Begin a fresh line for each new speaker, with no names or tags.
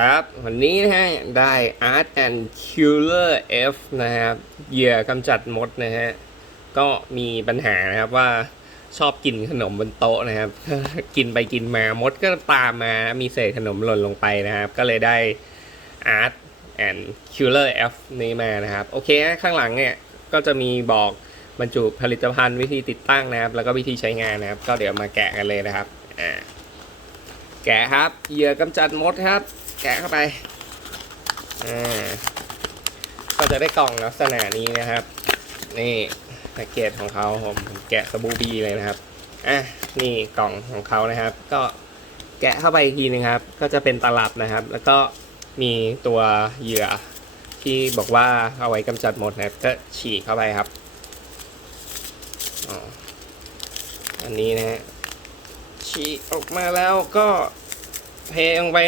ครับ วันนี้นะฮะได้ Art and Killer F นะครับเหยื่อกำจัดมดนะฮะ ก็มีปัญหานะครับว่าชอบกินขนมบนโต๊ะนะครับ กินไปกินมามดก็ตามมา มีเศษขนมหล่นลงไปนะครับ ก็เลยได้ Art and Killer F นี้มานะครับ โอเค ข้างหลังเนี่ยก็จะมีบอกบรรจุผลิตภัณฑ์วิธีติดตั้งนะครับ แล้วก็วิธีใช้งานนะครับ ก็เดี๋ยวมาแกะกันเลยนะครับ อ่า แกะครับ เหยื่อกำจัดมดครับ แกะเข้าไปอ่าก็จะได้กล่องลักษณะนี้นะครับ นี่แพ็กเกจของเขาผมผมแกะสบู่บีเลยนะครับอะนี่กล่องของเขานะครับ ก็แกะเข้าไปอีกทีนึงครับ ก็จะเป็นตลับนะครับ แล้วก็มีตัวเหยื่อที่บอกว่าเอาไว้กำจัดมดนะครับก็ฉีกเข้าไปครับอ๋ออันนี้นะฮะ ฉีกออกมาแล้วก็เทลงไป